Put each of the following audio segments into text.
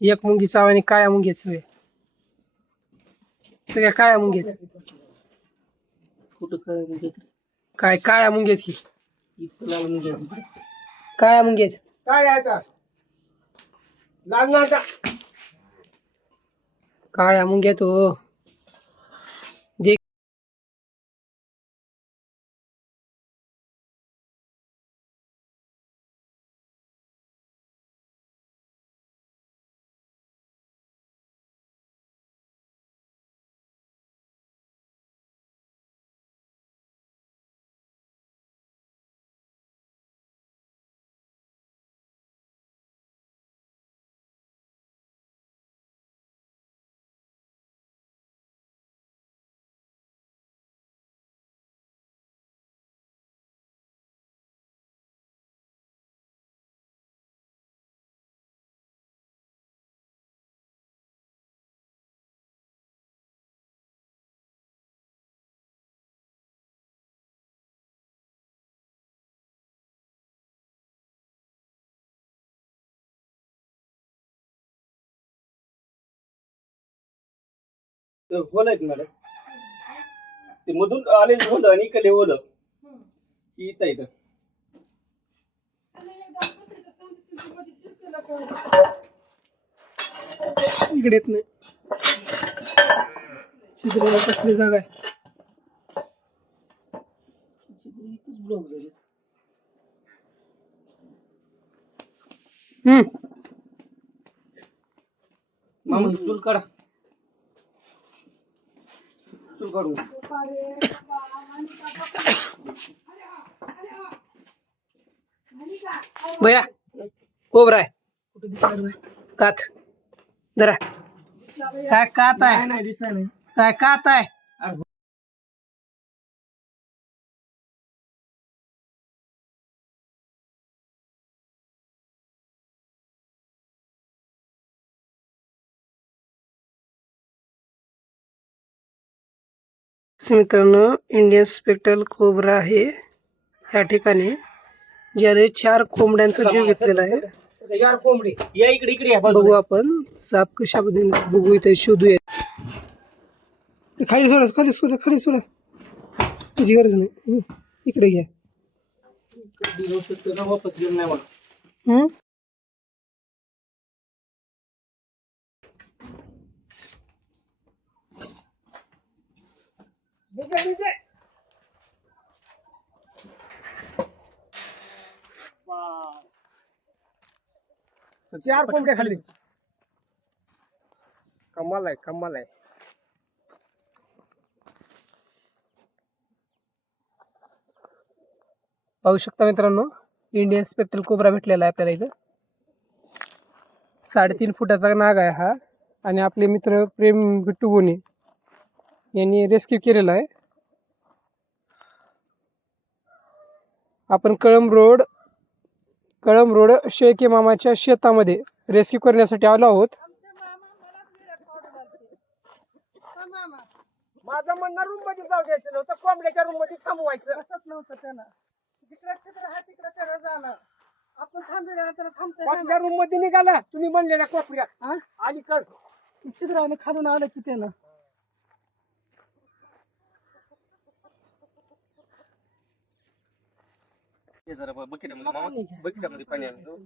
एक मुंगी चाव आणि काळ्या मुंग्याच वे सगळ्या काळ्या मुंग्यात कुठं काय काय काळ्या मुंग्यात म्हणजे काळ्या मुंग्यात काय यायचा लागणार काळ्या मुंग्यात हो. होल आहेत मॅडम. ते मधून आलेलं होलं आणि इकडे होलं की इथं इथं. इकडे येत नाही. चित्राला कसली जागा आहे? ब्लॉक झाले हम्म. मामा चूल काढा. चूल काढून भैया कोबरा आहे. कुठे दिसणार नाही कात. जरा. काय कात आहे? नाही दिसणार नाही. काय कात आहे? मित्रांनो इंडियन स्पेक्टल कोबरा आहे. या ठिकाणी ज्याने चार कोंबड्यांचा जीव घेतलेला आहे. चार कोंबडी. या इकडे इकडे बघू. आपण. साप कशा पद्धतीने बघू इथे शोधूया. खाली सोडा खाली सोडा खाली सोडा. त्याची गरज नाही. इकडे घ्या. वापस गेलं नाही मला? चार कोंबड्या खाली. कमाल आहे कमाल आहे. पाहू शकता मित्रांनो इंडियन स्पेक्टल कोबरा भेटलेला आहे आपल्याला इथं. साडेतीन फुटाचा नाग आहे हा. आणि आपले मित्र प्रेम बिट्टू गोने यांनी रेस्क्यू केलेला आहे. आपण कळंब रोड कळंब रोड शेळके मामाच्या शेतामध्ये रेस्क्यू करण्यासाठी आलो आहोत. माझं म्हणणं रूममध्ये जाऊ द्यायचं नव्हतं कोंबड्याच्या रूममध्ये थांबवायचं. असंच नव्हतं त्यानं. जिकडे तिकडे हा तिकडे त्याला आपण थांबल्यानंतर कोपऱ्या रूममध्ये निघाला तुम्ही म्हणलेल्या कोपऱ्या हा अलीकड. छिद्राने खालून आलं की त्यानं. हे जरा ब- बकेटामध्ये मामा, बकेटामध्ये पाणी आणतो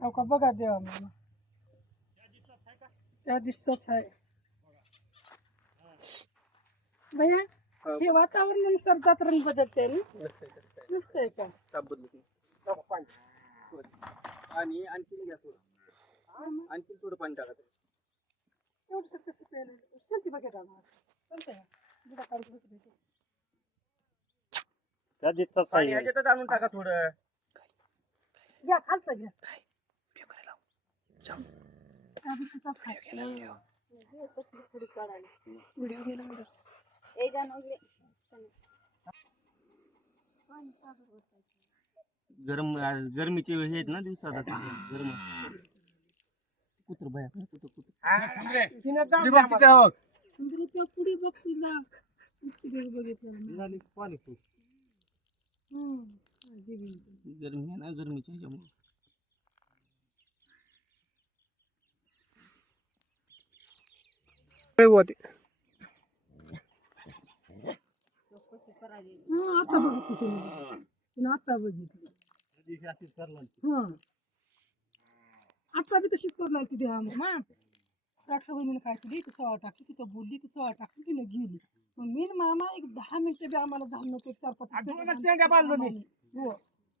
हो का बघा देवा मला त्या दिवसाच आहे भैया हे वातावरणानुसार जात रंग बदलते ना? नसतंय काय. का? साप बदलत. पाणी. आणि आणखीन घ्या थोडं. आणखीन थोडं पाणी टाका. एवढं कसं प्यायलं? चलते बघा दादा चलते बुडा काढून बघू दे. पाणी ह्याच्यातच आणून टाका थोडं. घ्या खालचं घ्या. त्या दिवसाचाच आहे. व्हिडिओ गेला गरम गरमीचे हे आहेत ना दिवसात असं. गरम असतं. कुत्र बाया कुत्र कुत्र. पुढे बघ तुझा बघितलं. गरमी आहे ना गरमीच्या ह्याच्यामुळे. हं, आता बघितली तिने तिने आता बघितली. हं. आता बी तशीच करू लागली ती मग मा. द्राक्ष बहिणीने काय केली ती चवळ टाकली तिथं बोलली ती चवळ टाकली तिने गेली मग मी मामा एक दहा मिनिटं बी आम्हाला झालं नव्हतं एक चार पाच हो.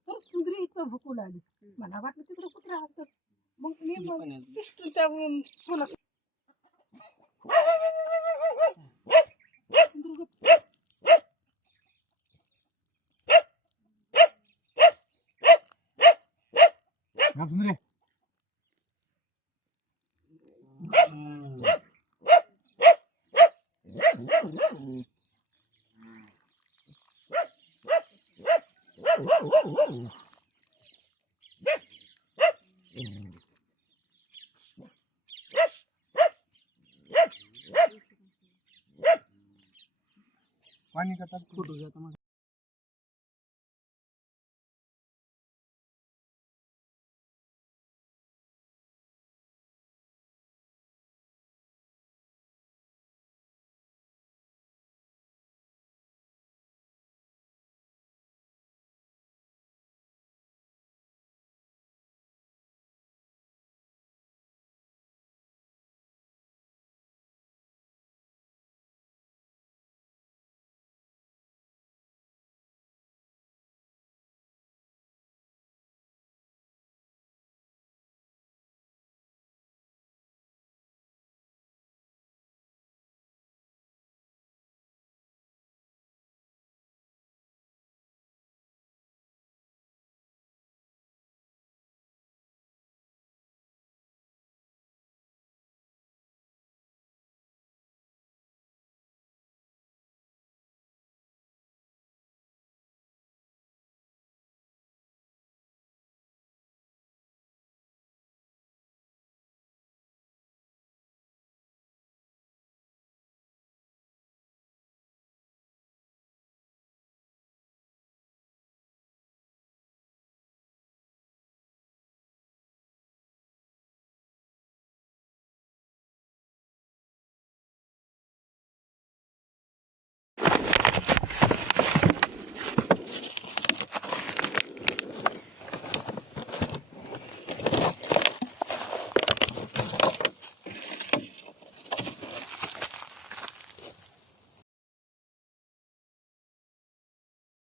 तर सुंदरी इथं भुकू लागली. मला वाटलं तिकडे कुत्रा असत मग मी मग त्या फुला पाणी का फोटो घ्या